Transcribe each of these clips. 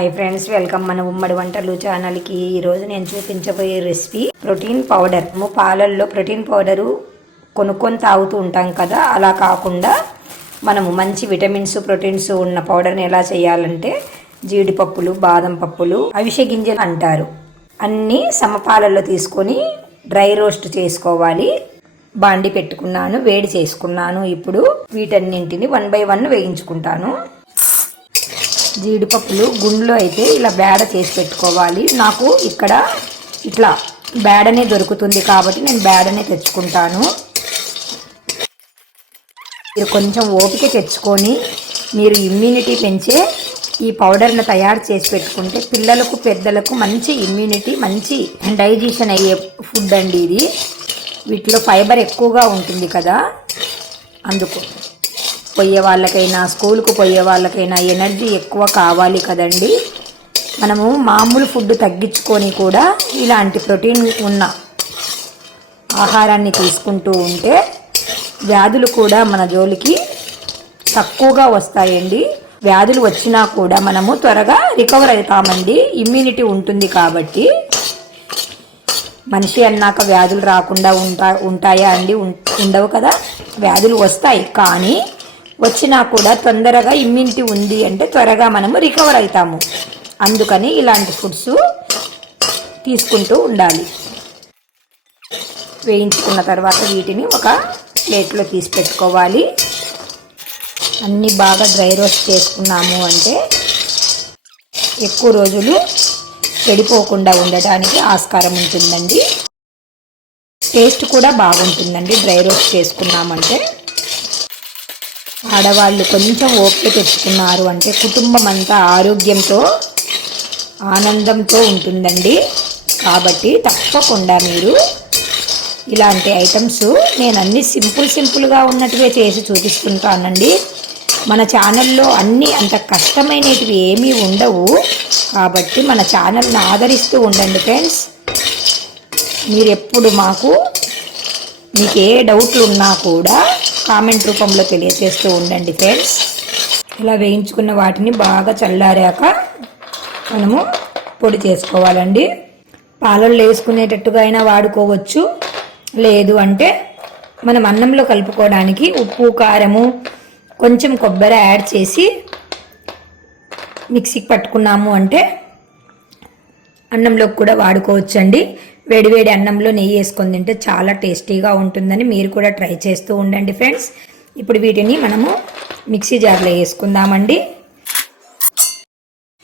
Hi friends, welcome మన ఉమ్మడి వంటలు ఛానల్కి. ఈరోజు నేను చూపించబోయే రెసిపీ ప్రోటీన్ పౌడర్. పాలల్లో ప్రోటీన్ పౌడరు కొనుక్కొని తాగుతూ ఉంటాం కదా, అలా కాకుండా మనము మంచి విటమిన్స్ ప్రోటీన్స్ ఉన్న పౌడర్ని ఎలా చేయాలంటే జీడిపప్పులు, బాదం పప్పులు, అవిసె గింజలు అంటారు, అన్నీ సమపాలల్లో తీసుకొని డ్రై రోస్ట్ చేసుకోవాలి. బాండి పెట్టుకున్నాను, వేడి చేసుకున్నాను. ఇప్పుడు వీటన్నింటిని 1 by 1 వేయించుకుంటాను. జీడిపప్పులు గుండ్లో అయితే ఇలా బేడ చేసి పెట్టుకోవాలి. నాకు ఇక్కడ ఇట్లా బేడనే దొరుకుతుంది కాబట్టి నేను బేడనే తెచ్చుకుంటాను. మీరు కొంచెం ఓపిక తెచ్చుకొని మీరు ఇమ్యూనిటీ పెంచే ఈ పౌడర్ను తయారు చేసి పెట్టుకుంటే పిల్లలకు పెద్దలకు మంచి ఇమ్యూనిటీ, మంచి డైజెషన్ అయ్యే ఫుడ్ అండి ఇది. వీటిలో ఫైబర్ ఎక్కువగా ఉంటుంది కదా, అందుకు పోయే వాళ్ళకైనా స్కూల్కు పోయే వాళ్ళకైనా ఎనర్జీ ఎక్కువ కావాలి కదండి. మనము మామూలు ఫుడ్ తగ్గించుకొని కూడా ఇలాంటి ప్రోటీన్ ఉన్న ఆహారాన్ని తీసుకుంటూ ఉంటే వ్యాధులు కూడా మన జోలికి తక్కువగా వస్తాయండి. వ్యాధులు వచ్చినా కూడా మనము త్వరగా రికవర్ అవుతామండి, ఇమ్యూనిటీ ఉంటుంది కాబట్టి. మనిషి అన్నాక వ్యాధులు రాకుండా ఉంటాయా అండి? ఉండవు కదా, వ్యాధులు వస్తాయి. కానీ వచ్చినా కూడా తొందరగా ఇమ్యూనిటీ ఉంది అంటే త్వరగా మనము రికవర్ అవుతాము. అందుకని ఇలాంటి ఫుడ్స్ తీసుకుంటూ ఉండాలి. వేయించుకున్న తర్వాత వీటిని ఒక ప్లేట్లో తీసి పెట్టుకోవాలి. అన్నీ బాగా డ్రై రోస్ట్ చేసుకున్నాము అంటే ఎక్కువ రోజులు చెడిపోకుండా ఉండడానికి ఆస్కారం ఉంటుందండి. టేస్ట్ కూడా బాగుంటుందండి డ్రై రోస్ట్ చేసుకున్నామంటే. ఆడవాళ్ళు కొంచెం ఓపిక తెచ్చుకున్నారు అంటే కుటుంబం అంతా ఆరోగ్యంతో ఆనందంతో ఉంటుందండి. కాబట్టి తప్పకుండా మీరు ఇలాంటి ఐటమ్స్ నేను అన్ని సింపుల్గా ఉన్నట్టుగా చేసి చూపిస్తుంటానండి. మన ఛానల్లో అన్నీ అంత కష్టమైనవి ఏమీ ఉండవు. కాబట్టి మన ఛానల్ని ఆదరిస్తూ ఉండండి ఫ్రెండ్స్. మీరు ఎప్పుడు మీకు ఏ డౌట్లు ఉన్నా కూడా కామెంట్ రూపంలో తెలియజేస్తూ ఉండండి ఫ్రెండ్స్. ఇలా వేయించుకున్న వాటిని బాగా చల్లారాక మనము పొడి చేసుకోవాలండి. పాలల్లో వేసుకునేటట్టుగా అయినా వాడుకోవచ్చు. లేదు అంటే మనం అన్నంలో కలుపుకోవడానికి ఉప్పు, కారము, కొంచెం కొబ్బరి యాడ్ చేసి మిక్సీకి పట్టుకున్నాము అంటే అన్నంలోకి కూడా వాడుకోవచ్చండి. వేడివేడి అన్నంలో నెయ్యి వేసుకొని తింటే చాలా టేస్టీగా ఉంటుందని మీరు కూడా ట్రై చేస్తూ ఉండండి ఫ్రెండ్స్. ఇప్పుడు వీటిని మనము మిక్సీ జార్లో వేసుకుందామండి.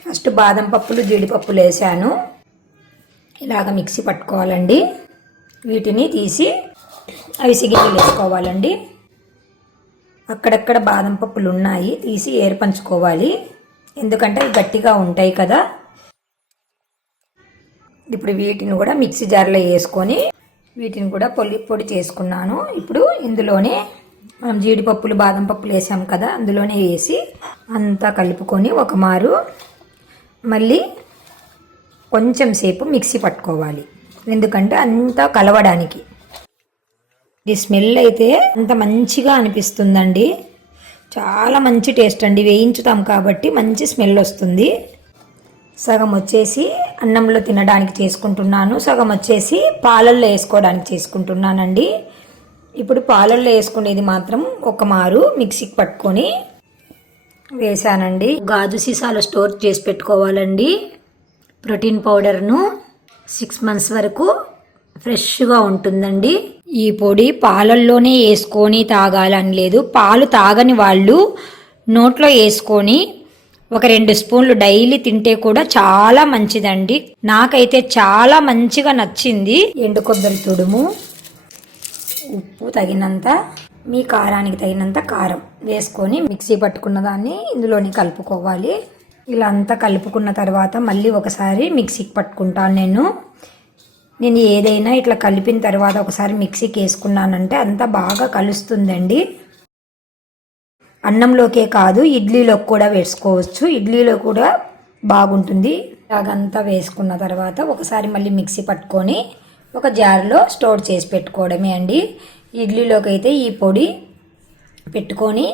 ఫస్ట్ బాదం పప్పులు, జీడిపప్పులు వేసాను. ఇలాగ మిక్సీ పట్టుకోవాలండి. వీటిని తీసి అవిసె గింజలు వేసుకోవాలండి. అక్కడక్కడ బాదం పప్పులు ఉన్నాయి, తీసి ఏర్పంచుకోవాలి. ఎందుకంటే అవి గట్టిగా ఉంటాయి కదా. ఇప్పుడు వీటిని కూడా మిక్సీ జార్లో వేసుకొని వీటిని కూడా పొడి చేసుకున్నాను. ఇప్పుడు ఇందులోనే మనం జీడిపప్పులు, బాదం పప్పులు వేసాం కదా, అందులోనే వేసి అంతా కలుపుకొని ఒక మారు మళ్ళీ కొంచెం సేపు మిక్సీ పట్టుకోవాలి. ఎందుకంటే అంతా కలవడానికి. ఇది స్మెల్ అయితే అంత మంచిగా అనిపిస్తుందండి. చాలా మంచి టేస్ట్ అండి. వేయించుతాం కాబట్టి మంచి స్మెల్ వస్తుంది. సగం వచ్చేసి అన్నంలో తినడానికి చేసుకుంటున్నాను, సగం వచ్చేసి పాలల్లో వేసుకోవడానికి చేసుకుంటున్నానండి. ఇప్పుడు పాలల్లో వేసుకునేది మాత్రం ఒక మారు మిక్సీకి పట్టుకొని వేసానండి. గాజు సీసాలో స్టోర్ చేసి పెట్టుకోవాలండి. ప్రోటీన్ పౌడర్ను 6 months వరకు ఫ్రెష్గా ఉంటుందండి. ఈ పొడి పాలల్లోనే వేసుకొని తాగాలని లేదు. పాలు తాగని వాళ్ళు నోట్లో వేసుకొని ఒక 2 స్పూన్లు డైలీ తింటే కూడా చాలా మంచిదండి. నాకైతే చాలా మంచిగా నచ్చింది. ఎండు కొబ్బరి తుడుము, ఉప్పు తగినంత, మీ కారానికి తగినంత కారం వేసుకొని మిక్సీ పట్టుకున్న దాన్ని ఇందులోని కలుపుకోవాలి. ఇలా అంతా కలుపుకున్న తర్వాత మళ్ళీ ఒకసారి మిక్సీకి పట్టుకుంటాను. నేను ఏదైనా ఇట్లా కలిపిన తర్వాత ఒకసారి మిక్సీకి వేసుకున్నానంటే అంతా బాగా కలుస్తుందండి. అన్నంలోకే కాదు, ఇడ్లీలోకి కూడా వేసుకోవచ్చు. ఇడ్లీలో కూడా బాగుంటుంది. ఇలాగంతా వేసుకున్న తర్వాత ఒకసారి మళ్ళీ మిక్సీ పట్టుకొని ఒక జార్లో స్టోర్ చేసి పెట్టుకోవడమే అండి. ఇడ్లీలోకి అయితే ఈ పొడి పెట్టుకొని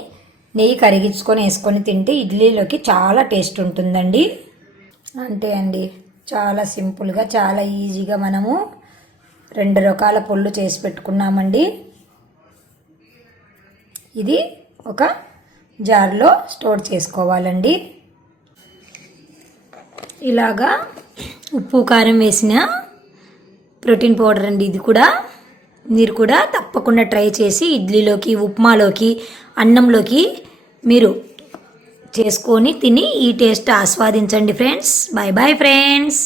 నెయ్యి కరిగించుకొని వేసుకొని తింటే ఇడ్లీలోకి చాలా టేస్ట్ ఉంటుందండి. అంతే అండి, చాలా సింపుల్గా చాలా ఈజీగా మనము 2 రకాల పొళ్ళు చేసి పెట్టుకున్నామండి. ఇది ఒక జార్లో స్టోర్ చేసుకోవాలండి. ఇలాగా ఉప్పు కారం వేసిన ప్రోటీన్ పౌడర్ అండి. ఇది కూడా మీరు కూడా తప్పకుండా ట్రై చేసి ఇడ్లీలోకి, ఉప్మాలోకి, అన్నంలోకి మీరు చేసుకొని తిని ఈ టేస్ట్ ఆస్వాదించండి ఫ్రెండ్స్. Bye bye friends.